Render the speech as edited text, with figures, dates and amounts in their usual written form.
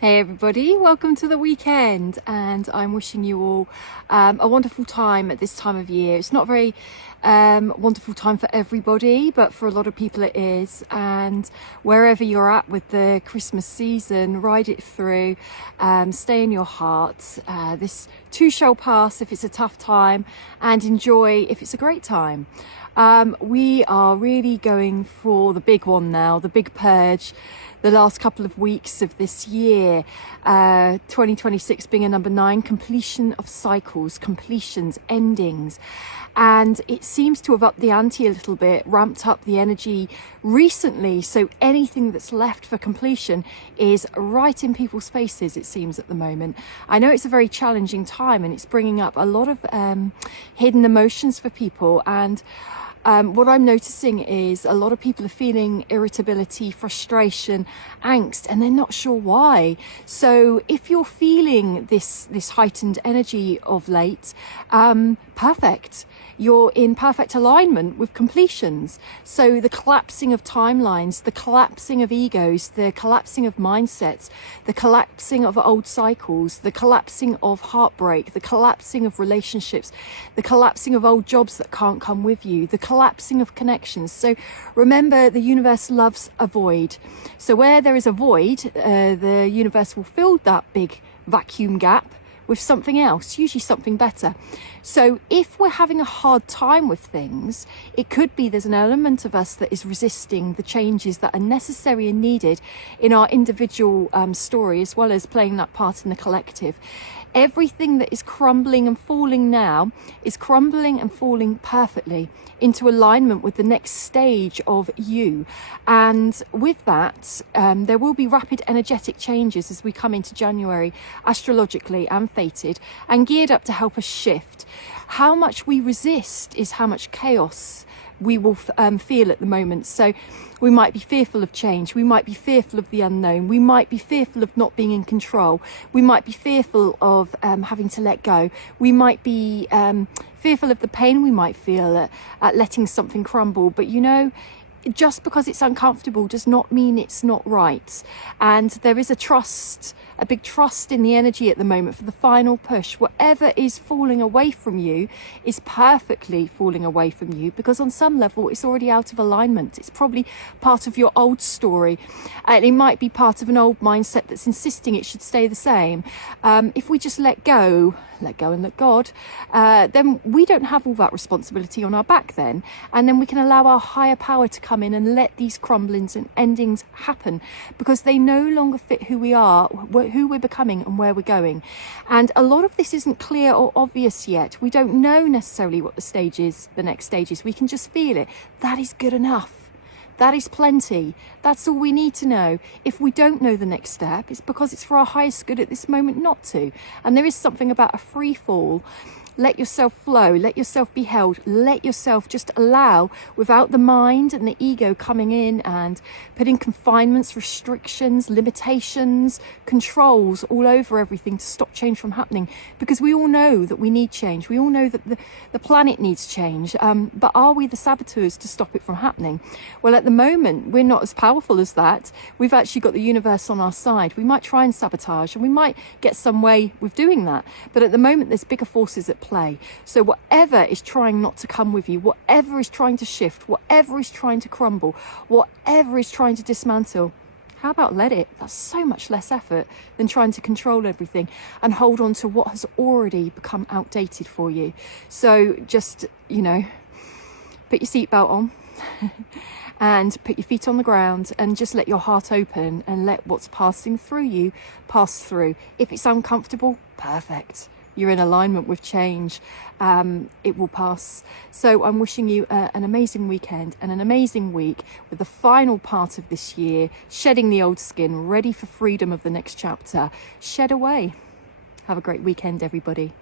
Hey everybody, welcome to the weekend, and I'm wishing you all a wonderful time at this time of year. It's not a very wonderful time for everybody, but for a lot of people it is, and wherever you're at with the Christmas season, ride it through, stay in your heart. This too shall pass if it's a tough time, and enjoy if it's a great time. We are really going for the big one now, the big purge, the last couple of weeks of this year, 2026 being a number 9, completion of cycles, completions, endings. And it seems to have upped the ante a little bit, ramped up the energy recently. So anything that's left for completion is right in people's faces, it seems, at the moment. I know it's a very challenging time, and it's bringing up a lot of hidden emotions for people. And what I'm noticing is a lot of people are feeling irritability, frustration, angst, and they're not sure why. So if you're feeling this heightened energy of late, perfect. You're in perfect alignment with completions. So the collapsing of timelines, the collapsing of egos, the collapsing of mindsets, the collapsing of old cycles, the collapsing of heartbreak, the collapsing of relationships, the collapsing of old jobs that can't come with you, the collapsing of connections. So remember, the universe loves a void. So where there is a void, the universe will fill that big vacuum gap with something else, usually something better. So if we're having a hard time with things, it could be there's an element of us that is resisting the changes that are necessary and needed in our individual story, as well as playing that part in the collective. Everything that is crumbling and falling now is crumbling and falling perfectly into alignment with the next stage of you. And with that, there will be rapid energetic changes as we come into January, astrologically and fated, and geared up to help us shift. How much we resist is how much chaos we will feel at the moment. So we might be fearful of change, we might be fearful of the unknown, we might be fearful of not being in control, we might be fearful of having to let go, we might be fearful of the pain we might feel at letting something crumble. But you know, just because it's uncomfortable does not mean it's not right. And there is a big trust in the energy at the moment for the final push. Whatever is falling away from you is perfectly falling away from you, because on some level it's already out of alignment. It's probably part of your old story, and it might be part of an old mindset that's insisting it should stay the same. If we just let go and let God, then we don't have all that responsibility on our back then, and then we can allow our higher power to come in and let these crumblings and endings happen, because they no longer fit who we are, who we're becoming, and where we're going. And a lot of this isn't clear or obvious yet. We don't know necessarily what the next stage is. We can just feel it. That is good enough. That is plenty. That's all we need to know. If we don't know the next step, it's because it's for our highest good at this moment not to. And there is something about a free fall. Let yourself flow, let yourself be held, let yourself just allow, without the mind and the ego coming in and putting confinements, restrictions, limitations, controls all over everything to stop change from happening. Because we all know that we need change. We all know that the planet needs change. But are we the saboteurs to stop it from happening? Well, at the moment, we're not as powerful as that. We've actually got the universe on our side. We might try and sabotage, and we might get some way with doing that. But at the moment, there's bigger forces at play. So whatever is trying not to come with you, whatever is trying to shift, whatever is trying to crumble, whatever is trying to dismantle, how about let it? That's so much less effort than trying to control everything and hold on to what has already become outdated for you. So just, you know, put your seatbelt on and put your feet on the ground and just let your heart open and let what's passing through you pass through. If it's uncomfortable, perfect. You're in alignment with change. It will pass. So I'm wishing you an amazing weekend and an amazing week, with the final part of this year, shedding the old skin, ready for freedom of the next chapter. Shed away. Have a great weekend, everybody.